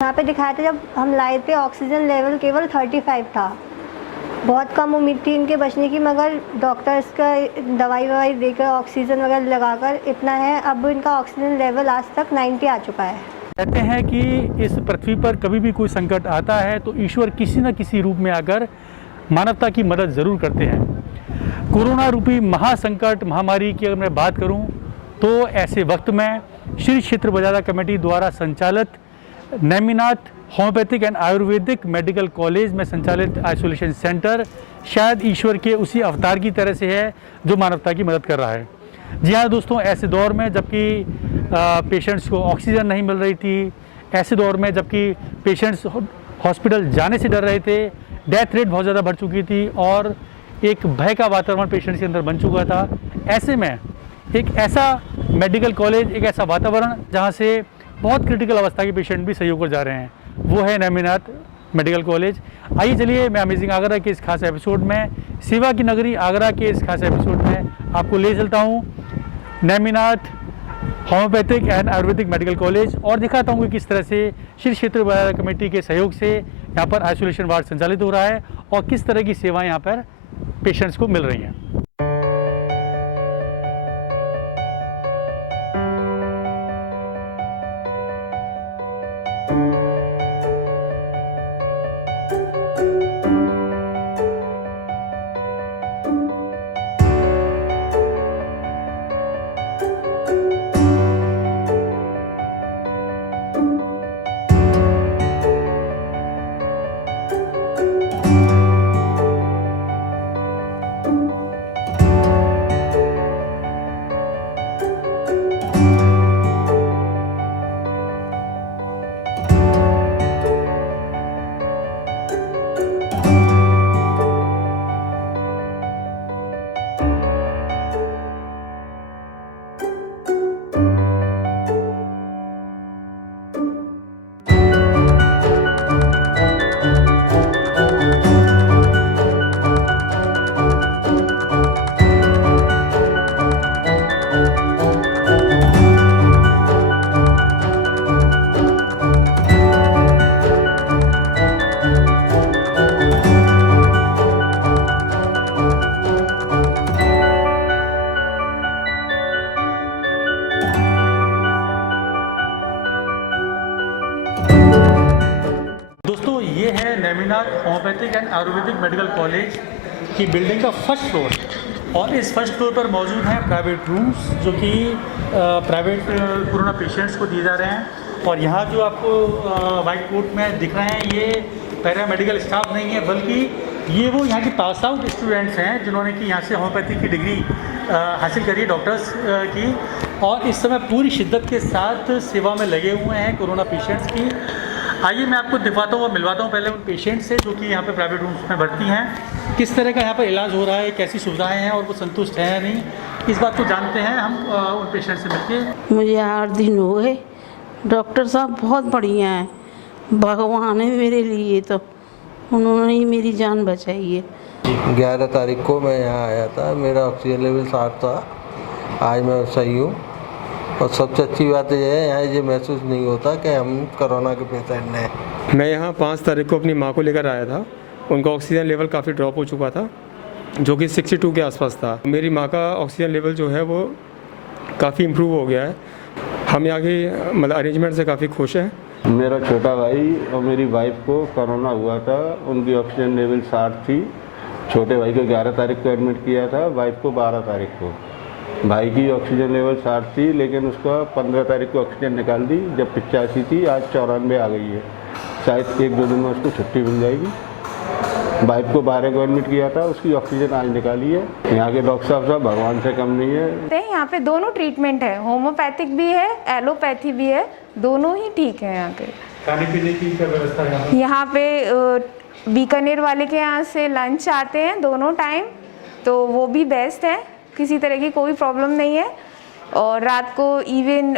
यहाँ पे दिखाया था जब हम लाए थे ऑक्सीजन लेवल केवल 35 था। बहुत कम उम्मीद थी इनके बचने की, मगर डॉक्टर्स का दवाई देकर ऑक्सीजन वगैरह लगाकर इतना है, अब इनका ऑक्सीजन लेवल आज तक 90 आ चुका है। कहते हैं कि इस पृथ्वी पर कभी भी कोई संकट आता है तो ईश्वर किसी न किसी रूप में आकर मानवता की मदद ज़रूर करते हैं। कोरोना रूपी महासंकट महामारी की अगर मैं बात करूं तो ऐसे वक्त में श्री क्षेत्र बजारा कमेटी द्वारा संचालित Neminath homeopathic and Ayurvedic medical college में संचालित आइसोलेशन सेंटर शायद ईश्वर के उसी अवतार की तरह से है जो मानवता की मदद कर रहा है। जी हाँ दोस्तों, ऐसे दौर में जबकि पेशेंट्स को ऑक्सीजन नहीं मिल रही थी, ऐसे दौर में जबकि पेशेंट्स हॉस्पिटल जाने से डर रहे थे, डेथ रेट बहुत ज़्यादा बढ़ चुकी थी और एक भय का वातावरण पेशेंट्स के अंदर बन चुका था, ऐसे में एक ऐसा मेडिकल कॉलेज, एक ऐसा वातावरण जहाँ से बहुत क्रिटिकल अवस्था के पेशेंट भी सही होकर जा रहे हैं, वो है नेमिनाथ मेडिकल कॉलेज। आइए चलिए मैं अमेजिंग आगरा के इस खास एपिसोड में, सेवा की नगरी आगरा के इस खास एपिसोड में आपको ले चलता हूँ Neminath homeopathic and Ayurvedic medical college और दिखाता हूँ कि किस तरह से श्री क्षेत्र बजारा कमेटी के सहयोग से यहाँ पर आइसोलेशन वार्ड संचालित हो रहा है और किस तरह की सेवाएं यहाँ पर पेशेंट्स को मिल रही हैं। दोस्तों ये है Neminath homeopathic and Ayurvedic medical college की बिल्डिंग का फर्स्ट फ्लोर और इस फर्स्ट फ्लोर पर मौजूद हैं प्राइवेट रूम्स जो कि प्राइवेट कोरोना पेशेंट्स को दिए जा रहे हैं। और यहाँ जो आपको वाइट कोट में दिख रहे हैं ये पैरा मेडिकल स्टाफ नहीं है, बल्कि ये वो यहाँ के पास आउट स्टूडेंट्स हैं जिन्होंने कि यहाँ से होम्योपैथी की डिग्री हासिल करी है डॉक्टर्स की, और इस समय पूरी शिद्दत के साथ सेवा में लगे हुए हैं कोरोना पेशेंट्स की। आइए मैं आपको दिखाता हूँ और मिलवाता हूँ पहले उन पेशेंट से जो कि यहाँ पे प्राइवेट रूम्स में भर्ती हैं, किस तरह का यहाँ पर इलाज हो रहा है, कैसी सुविधाएं हैं और वो संतुष्ट हैं या नहीं, इस बात को जानते हैं हम उन पेशेंट से मिलके। मुझे 8 दिन हो गए, डॉक्टर साहब बहुत बढ़िया हैं, भगवान है मेरे लिए, तो उन्होंने ही मेरी जान बचाई है। 11 तारीख को मैं यहाँ आया था, मेरा ऑक्सीजन लेवल 60 था, आज मैं सही हूँ। और सबसे अच्छी बात यह है यहाँ ये महसूस नहीं होता कि हम कोरोना के पेशेंट हैं। मैं यहाँ 5 तारीख को अपनी माँ को लेकर आया था, उनका ऑक्सीजन लेवल काफ़ी ड्रॉप हो चुका था जो कि 62 के आसपास था। मेरी माँ का ऑक्सीजन लेवल जो है वो काफ़ी इम्प्रूव हो गया है। हम यहाँ की मतलब अरेंजमेंट से काफ़ी खुश हैं। मेरा छोटा भाई और मेरी वाइफ को कोरोना हुआ था, उनकी ऑक्सीजन लेवल 60 थी। छोटे भाई को 11 तारीख को एडमिट किया था, वाइफ को 12 तारीख को। भाई की ऑक्सीजन लेवल 60 थी लेकिन उसका 15 तारीख को ऑक्सीजन निकाल दी, जब 85 थी, आज 94 आ गई है। शायद 1-2 दिन में उसको छुट्टी मिल जाएगी। वाइफ को 12 को एडमिट किया था, उसकी ऑक्सीजन आज निकाली है। यहाँ के डॉक्टर साहब भगवान से कम नहीं है। यहाँ पे दोनों ट्रीटमेंट है, होम्योपैथिक भी है, एलोपैथी भी है, दोनों ही ठीक है। यहाँ पे खाने पीने की क्या व्यवस्था है? यहाँ पे बीकानेर वाले के यहाँ से लंच आते हैं दोनों टाइम, तो वो भी बेस्ट है, किसी तरह की कोई प्रॉब्लम नहीं है। और रात को इवन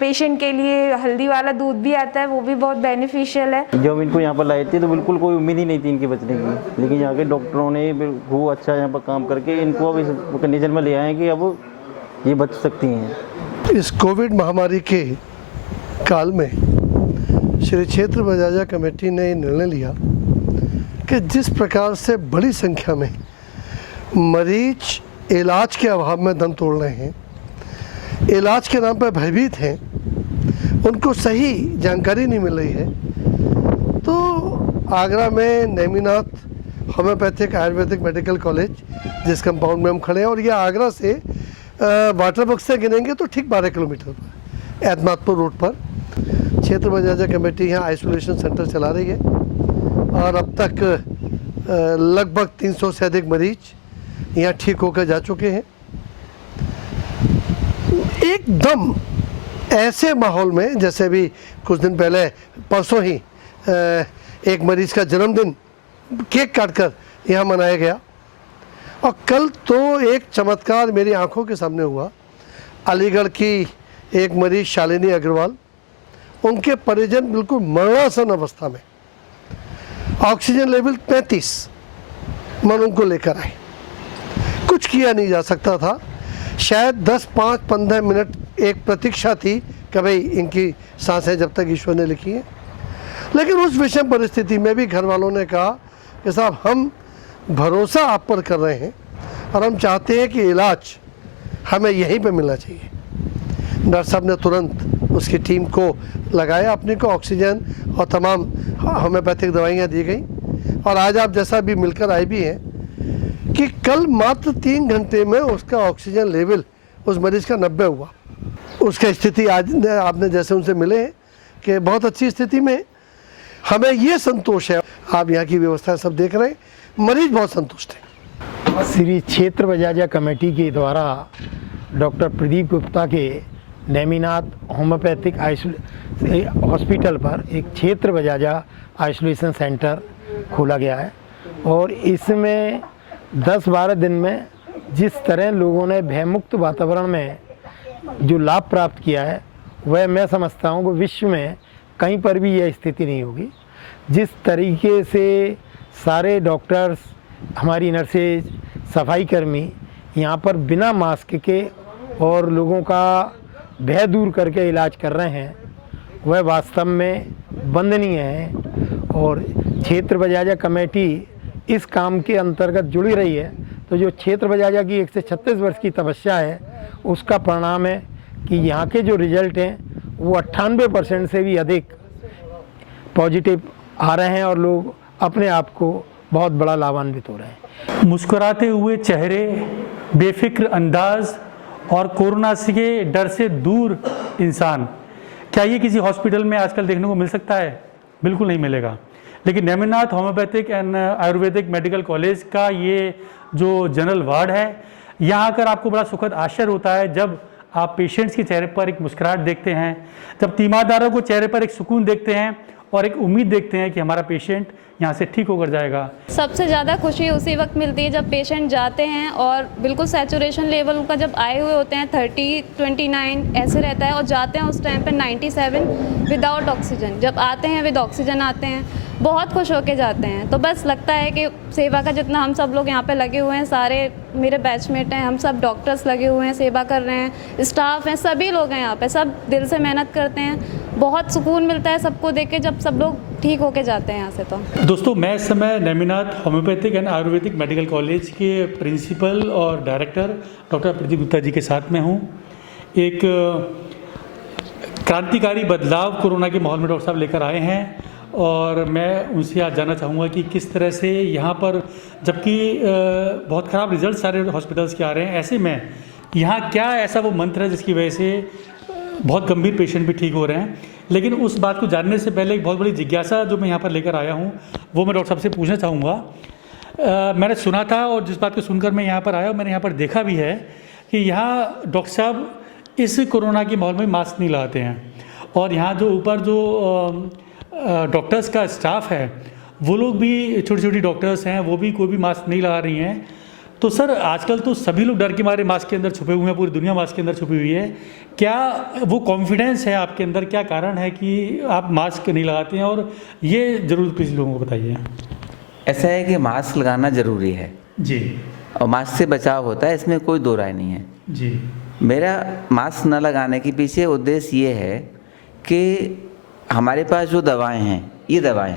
पेशेंट के लिए हल्दी वाला दूध भी आता है, वो भी बहुत बेनिफिशियल है। जब इनको यहाँ पर लाए थे तो बिल्कुल कोई उम्मीद ही नहीं थी इनके बचने की, लेकिन यहाँ के डॉक्टरों ने बहुत अच्छा यहाँ पर काम करके इनको अब इस कंडीशन में ले आए हैं कि अब ये बच सकती हैं। इस कोविड महामारी के काल में श्री क्षेत्र बजाजा कमेटी ने निर्णय लिया कि जिस प्रकार से बड़ी संख्या में मरीज इलाज के अभाव में दम तोड़ रहे हैं, इलाज के नाम पर भयभीत हैं, उनको सही जानकारी नहीं मिल रही है, तो आगरा में Neminath homeopathic Ayurvedic medical college जिस कंपाउंड में हम खड़े हैं, और ये आगरा से वाटर वर्क से गिनेंगे तो ठीक 12 किलोमीटर पर एतमादपुर रोड पर क्षेत्र बजाजा कमेटी यहाँ आइसोलेशन सेंटर चला रही है, और अब तक लगभग 300 से अधिक मरीज यहाँ ठीक होकर जा चुके हैं। एकदम ऐसे माहौल में जैसे भी कुछ दिन पहले परसों ही एक मरीज का जन्मदिन केक काटकर यहाँ मनाया गया, और कल तो एक चमत्कार मेरी आंखों के सामने हुआ। अलीगढ़ की एक मरीज शालिनी अग्रवाल, उनके परिजन बिल्कुल मरणासन अवस्था में, ऑक्सीजन लेवल 35 मन उनको लेकर आए। कुछ किया नहीं जा सकता था, शायद 10, 5, 15 मिनट एक प्रतीक्षा थी कि भाई इनकी सांसें जब तक ईश्वर ने लिखी हैं। लेकिन उस विषम परिस्थिति में भी घर वालों ने कहा कि साहब हम भरोसा आप पर कर रहे हैं और हम चाहते हैं कि इलाज हमें यहीं पे मिलना चाहिए। डॉक्टर साहब ने तुरंत उसकी टीम को लगाया, अपने को ऑक्सीजन और तमाम होम्योपैथिक दवाइयाँ दी गई, और आज आप जैसा भी मिलकर आए भी हैं कि कल मात्र 3 घंटे में उसका ऑक्सीजन लेवल उस मरीज का 90 हुआ। उसका स्थिति आज आपने जैसे उनसे मिले हैं कि बहुत अच्छी स्थिति में। हमें ये संतोष है, आप यहाँ की व्यवस्था सब देख रहे हैं, मरीज बहुत संतुष्ट है। श्री क्षेत्र बजाजा कमेटी के द्वारा डॉक्टर प्रदीप गुप्ता के नेमिनाथ होम्योपैथिक हॉस्पिटल पर एक क्षेत्र बजाजा आइसोलेशन सेंटर खोला गया है, और इसमें 10-12 दिन में जिस तरह लोगों ने भयमुक्त वातावरण में जो लाभ प्राप्त किया है, वह मैं समझता हूँ कि विश्व में कहीं पर भी यह स्थिति नहीं होगी। जिस तरीके से सारे डॉक्टर्स, हमारी नर्सेज, सफाई कर्मी यहाँ पर बिना मास्क के और लोगों का भय दूर करके इलाज कर रहे हैं, वह वास्तव में वंदनीय है। और क्षेत्र बजाजा कमेटी इस काम के अंतर्गत जुड़ी रही है, तो जो क्षेत्र बजाजा की 136 वर्ष की तपस्या है, उसका परिणाम है कि यहाँ के जो रिजल्ट हैं वो 98% से भी अधिक पॉजिटिव आ रहे हैं, और लोग अपने आप को बहुत बड़ा लाभान्वित हो रहे हैं। मुस्कुराते हुए चेहरे, बेफिक्र अंदाज और कोरोना के डर से दूर इंसान, क्या ये किसी हॉस्पिटल में आजकल देखने को मिल सकता है? बिल्कुल नहीं मिलेगा। लेकिन Neminath homeopathic and Ayurvedic medical college का ये जो जनरल वार्ड है, यहाँ आकर आपको बड़ा सुखद आश्चर्य होता है जब आप पेशेंट्स के चेहरे पर एक मुस्कुराहट देखते हैं, जब तीमारदारों को चेहरे पर एक सुकून देखते हैं और एक उम्मीद देखते हैं कि हमारा पेशेंट यहाँ से ठीक होकर जाएगा। सबसे ज़्यादा खुशी उसी वक्त मिलती है जब पेशेंट जाते हैं और बिल्कुल सैचुरेशन लेवल उनका जब आए हुए होते हैं 30, 29 ऐसे रहता है, और जाते हैं उस टाइम पे 97 विदाउट ऑक्सीजन। जब आते हैं विद ऑक्सीजन आते हैं, बहुत खुश होके जाते हैं। तो बस लगता है कि सेवा का जितना हम सब लोग यहाँ पे लगे हुए हैं, सारे मेरे बैचमेट हैं, हम सब डॉक्टर्स लगे हुए हैं, सेवा कर रहे हैं, स्टाफ हैं, सभी लोग हैं यहाँ पे, सब दिल से मेहनत करते हैं। बहुत सुकून मिलता है सबको देख के जब सब लोग ठीक होके जाते हैं यहाँ से। तो दोस्तों, मैं इस समय Neminath homeopathic and Ayurvedic medical college के प्रिंसिपल और डायरेक्टर डॉक्टर प्रदीप गुप्ता जी के साथ में हूँ। एक क्रांतिकारी बदलाव कोरोना के माहौल में डॉक्टर साहब लेकर आए हैं, और मैं उनसे आज जानना चाहूँगा कि किस तरह से यहाँ पर, जबकि बहुत ख़राब रिजल्ट सारे हॉस्पिटल्स के आ रहे हैं, ऐसे में यहाँ क्या ऐसा वो मंत्र है जिसकी वजह से बहुत गंभीर पेशेंट भी ठीक हो रहे हैं। लेकिन उस बात को जानने से पहले एक बहुत बड़ी जिज्ञासा जो मैं यहाँ पर लेकर आया हूँ, वो मैं डॉक्टर साहब से पूछना चाहूँगा। मैंने सुना था, और जिस बात को सुनकर मैं यहाँ पर आया, मैंने यहाँ पर देखा भी है कि यहाँ डॉक्टर साहब इस कोरोना के माहौल में मास्क नहीं लगाते हैं, और यहाँ जो ऊपर जो डॉक्टर्स का स्टाफ है, वो लोग भी छोटी छोटी डॉक्टर्स हैं, वो भी कोई भी मास्क नहीं लगा रही हैं। तो सर, आजकल तो सभी लोग डर के मारे मास्क के अंदर छुपे हुए हैं, पूरी दुनिया मास्क के अंदर छुपी हुई है। क्या वो कॉन्फिडेंस है आपके अंदर? क्या कारण है कि आप मास्क नहीं लगाते हैं? और ये ज़रूर प्लीज़ लोगों को बताइए। ऐसा है कि मास्क लगाना ज़रूरी है जी, और मास्क से बचाव होता है, इसमें कोई दो राय नहीं है जी। मेरा मास्क न लगाने के पीछे उद्देश्य ये है कि हमारे पास जो दवाएं हैं, ये दवाएं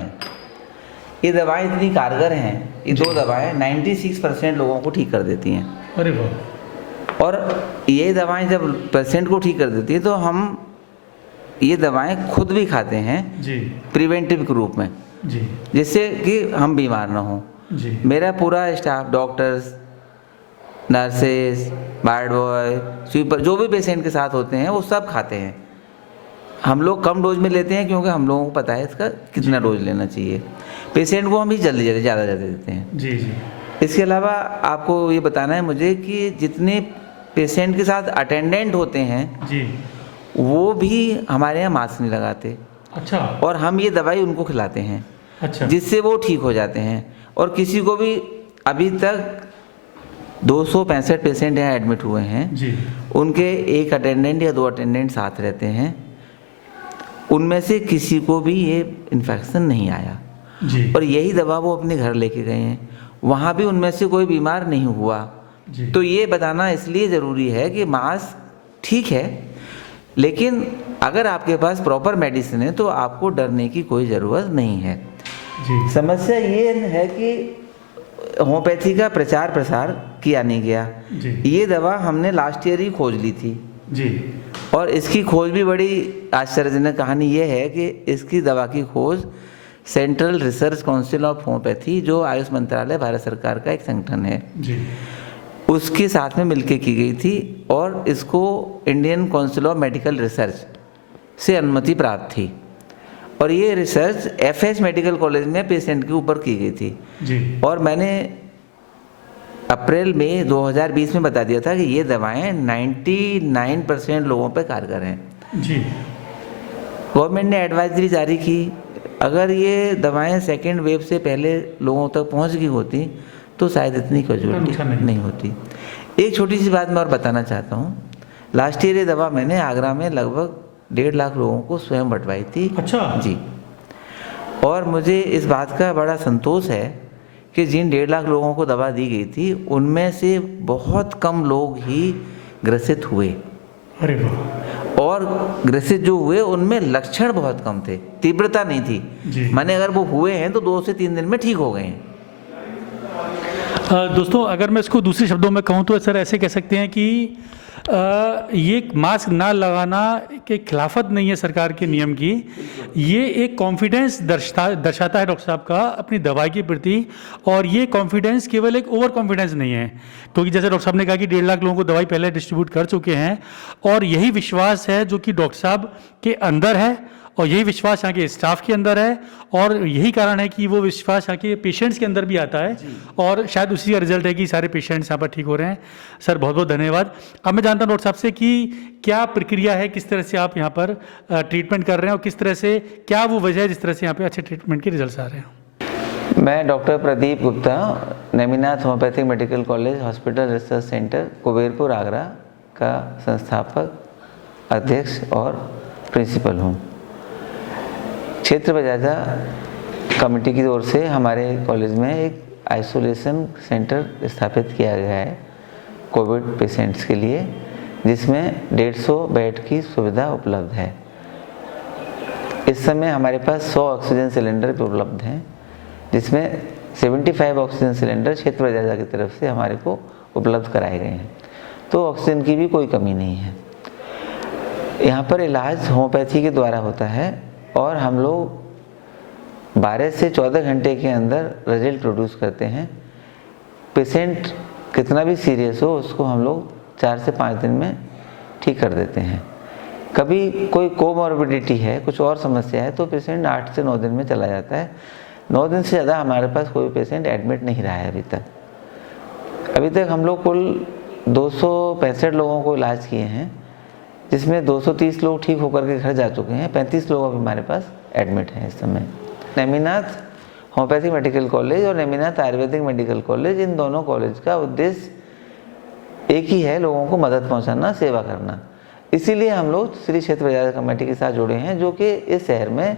इतनी कारगर हैं, ये 2 दवाएं 96% लोगों को ठीक कर देती हैं। अरे वाह। और ये दवाएं जब पेशेंट को ठीक कर देती है तो हम ये दवाएं खुद भी खाते हैं जी, प्रिवेंटिव के रूप में जी, जिससे कि हम बीमार ना हो। जी, मेरा पूरा staff, doctors, nurses, ward boy, sweeper, जो भी पेशेंट के साथ होते हैं वो सब खाते हैं। हम लोग कम डोज में लेते हैं क्योंकि हम लोगों को पता है इसका कितना डोज लेना चाहिए। पेशेंट को हम ही जल्दी ज़्यादा देते हैं। जी, जी, इसके अलावा आपको ये बताना है मुझे कि जितने पेशेंट के साथ अटेंडेंट होते हैं जी, वो भी हमारे यहाँ मास्क नहीं लगाते। अच्छा, और हम ये दवाई उनको खिलाते हैं, अच्छा, जिससे वो ठीक हो जाते हैं। और किसी को भी अभी तक 265 पेशेंट यहाँ एडमिट हुए हैं जी, उनके 1 अटेंडेंट या 2 अटेंडेंट साथ रहते हैं, उनमें से किसी को भी ये इन्फेक्शन नहीं आया। जी, और यही दवा वो अपने घर लेके गए हैं, वहाँ भी उनमें से कोई बीमार नहीं हुआ। जी, तो ये बताना इसलिए ज़रूरी है कि मास्क ठीक है, लेकिन अगर आपके पास प्रॉपर मेडिसिन है तो आपको डरने की कोई ज़रूरत नहीं है। जी, समस्या ये है कि होम्योपैथी का प्रचार प्रसार किया नहीं गया। जी, ये दवा हमने लास्ट ईयर ही खोज ली थी जी, और इसकी खोज भी बड़ी आश्चर्यजनक कहानी ये है कि इसकी दवा की खोज central research council of homeopathy, जो आयुष मंत्रालय भारत सरकार का एक संगठन है, जी, उसके साथ में मिलकर की गई थी और इसको Indian council of medical research से अनुमति प्राप्त थी। और ये रिसर्च FH मेडिकल कॉलेज में पेशेंट के ऊपर की गई थी। जी, और मैंने अप्रैल में 2020 में बता दिया था कि ये दवाएं 99% लोगों पे कारगर हैं। जी, गवर्नमेंट ने एडवाइजरी जारी की, अगर ये दवाएं सेकेंड वेव से पहले लोगों तक पहुंच गई होती तो शायद इतनी कैजुअलिटी नहीं होती। एक छोटी सी बात मैं और बताना चाहता हूँ। लास्ट ईयर ये दवा मैंने आगरा में लगभग 1.5 लाख लोगों को स्वयं बंटवाई थी। अच्छा, जी। और मुझे इस बात का बड़ा संतोष है कि जिन 1.5 लाख लोगों को दवा दी गई थी उनमें से बहुत कम लोग ही ग्रसित हुए। अरे वाह। और ग्रसित जो हुए उनमें लक्षण बहुत कम थे, तीव्रता नहीं थी। जी। माने अगर वो हुए हैं तो 2 से 3 दिन में ठीक हो गए हैं। दोस्तों, अगर मैं इसको दूसरे शब्दों में कहूँ तो सर ऐसे कह सकते हैं कि ये मास्क ना लगाना के खिलाफत नहीं है सरकार के नियम की, ये एक कॉन्फिडेंस दर्शाता है डॉक्टर साहब का अपनी दवाई के प्रति। और ये कॉन्फिडेंस केवल एक ओवर कॉन्फिडेंस नहीं है, क्योंकि जैसे डॉक्टर साहब ने कहा कि 1.5 लाख लोगों को दवाई पहले डिस्ट्रीब्यूट कर चुके हैं और यही विश्वास है जो कि डॉक्टर साहब के अंदर है और यही विश्वास यहाँ के स्टाफ के अंदर है और यही कारण है कि वो विश्वास यहाँ के पेशेंट्स के अंदर भी आता है और शायद उसी का रिजल्ट है कि सारे पेशेंट्स यहाँ पर ठीक हो रहे हैं। सर बहुत बहुत धन्यवाद। अब मैं जानता हूँ डॉक्टर साहब से कि क्या प्रक्रिया है, किस तरह से आप यहाँ पर ट्रीटमेंट कर रहे हैं और किस तरह से, क्या वो वजह है जिस तरह से यहाँ पे अच्छे ट्रीटमेंट के रिजल्ट आ रहे हैं। मैं doctor Pradeep Gupta, Neminath homeopathic medical college hospital research centre Kuberpur Agra का संस्थापक, अध्यक्ष और प्रिंसिपल हूँ। क्षेत्र बजाजा कमेटी की ओर से हमारे कॉलेज में एक आइसोलेशन सेंटर स्थापित किया गया है कोविड पेशेंट्स के लिए, जिसमें 150 बेड की सुविधा उपलब्ध है। इस समय हमारे पास 100 ऑक्सीजन सिलेंडर भी उपलब्ध हैं, जिसमें 75 ऑक्सीजन सिलेंडर क्षेत्र बजाजा की तरफ से हमारे को उपलब्ध कराए गए हैं। तो ऑक्सीजन की भी कोई कमी नहीं है। यहाँ पर इलाज होम्योपैथी के द्वारा होता है और हम लोग 12 से 14 घंटे के अंदर रिजल्ट प्रोड्यूस करते हैं। पेशेंट कितना भी सीरियस हो उसको हम लोग 4 से 5 दिन में ठीक कर देते हैं। कभी कोई कोमॉर्बिडिटी है, कुछ और समस्या है, तो पेशेंट 8 से 9 दिन में चला जाता है। 9 दिन से ज़्यादा हमारे पास कोई पेशेंट एडमिट नहीं रहा है अभी तक हम लोग कुल 265 लोगों को इलाज किए हैं, जिसमें 230 लोग ठीक होकर के घर जा चुके हैं। 35 लोग अभी हमारे पास एडमिट हैं इस समय। नेमिनाथ होम्योपैथिक मेडिकल कॉलेज और नेमिनाथ आयुर्वेदिक मेडिकल कॉलेज, इन दोनों कॉलेज का उद्देश्य एक ही है, लोगों को मदद पहुंचाना, सेवा करना। इसीलिए हम लोग श्री क्षेत्र बजाजा कमेटी के साथ जुड़े हैं, जो कि इस शहर में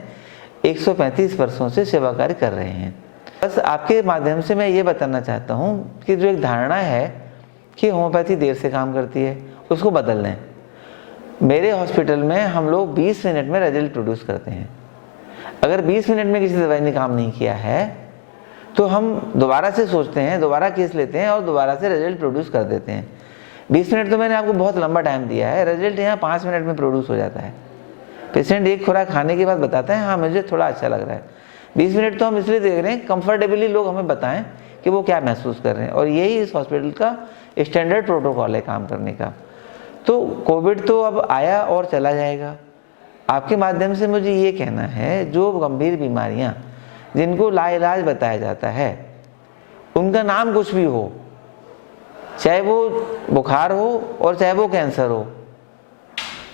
135 वर्षों से सेवा कार्य कर रहे हैं। बस आपके माध्यम से मैं ये बताना चाहता हूँ कि जो एक धारणा है कि होम्योपैथी देर से काम करती है, उसको बदल लें। मेरे हॉस्पिटल में हम लोग 20 मिनट में रिजल्ट प्रोड्यूस करते हैं। अगर 20 मिनट में किसी दवाई ने काम नहीं किया है तो हम दोबारा से सोचते हैं, दोबारा केस लेते हैं और दोबारा से रिजल्ट प्रोड्यूस कर देते हैं। 20 मिनट तो मैंने आपको बहुत लंबा टाइम दिया है, रिजल्ट यहाँ 5 मिनट में प्रोड्यूस हो जाता है। पेशेंट एक खुराक खाने के बाद बताता है हाँ मुझे थोड़ा अच्छा लग रहा है। 20 मिनट तो हम इसलिए देख रहे हैं कंफर्टेबली लोग हमें बताएं कि वो क्या महसूस कर रहे हैं, और यही इस हॉस्पिटल का स्टैंडर्ड प्रोटोकॉल है काम करने का। तो कोविड तो अब आया और चला जाएगा। आपके माध्यम से मुझे ये कहना है, जो गंभीर बीमारियां जिनको लाइलाज बताया जाता है, उनका नाम कुछ भी हो, चाहे वो बुखार हो और चाहे वो कैंसर हो,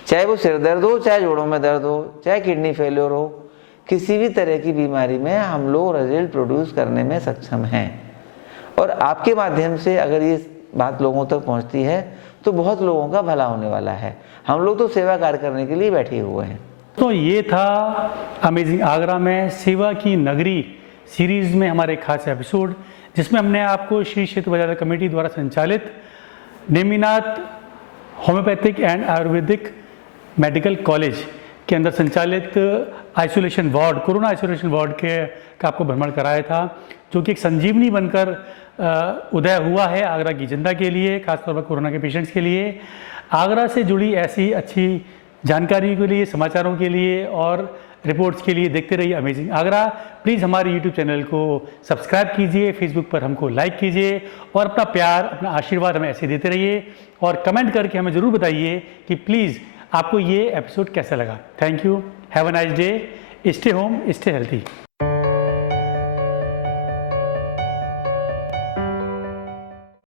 चाहे वो सिर दर्द हो, चाहे जोड़ों में दर्द हो, चाहे किडनी फेलियर हो, किसी भी तरह की बीमारी में हम लोग रिजल्ट प्रोड्यूस करने में सक्षम हैं। और आपके माध्यम से अगर ये बात लोगों तक पहुंचती है तो बहुत लोगों का भला होने वाला है। हम लोग तो सेवा कार्य करने के लिए बैठे हुए हैं। तो ये था अमेजिंग आगरा में सेवा की नगरी सीरीज़ में हमारे खास एपिसोड, जिसमें हमने आपको श्री क्षेत्र बाजार कमेटी द्वारा संचालित Neminath homeopathic and Ayurvedic medical college के अंदर संचालित isolation ward, corona isolation ward का आपको भ्रमण कराया था, जो कि एक संजीवनी बनकर उदय हुआ है आगरा की जनता के लिए, खासतौर पर कोरोना के पेशेंट्स के लिए। आगरा से जुड़ी ऐसी अच्छी जानकारी के लिए, समाचारों के लिए और रिपोर्ट्स के लिए देखते रहिए अमेजिंग आगरा। प्लीज़ हमारे यूट्यूब चैनल को सब्सक्राइब कीजिए, फेसबुक पर हमको लाइक कीजिए और अपना प्यार, अपना आशीर्वाद हमें ऐसे देते रहिए, और कमेंट करके हमें ज़रूर बताइए कि प्लीज़ आपको ये एपिसोड कैसा लगा। Thank you, have a nice day, stay home, stay healthy.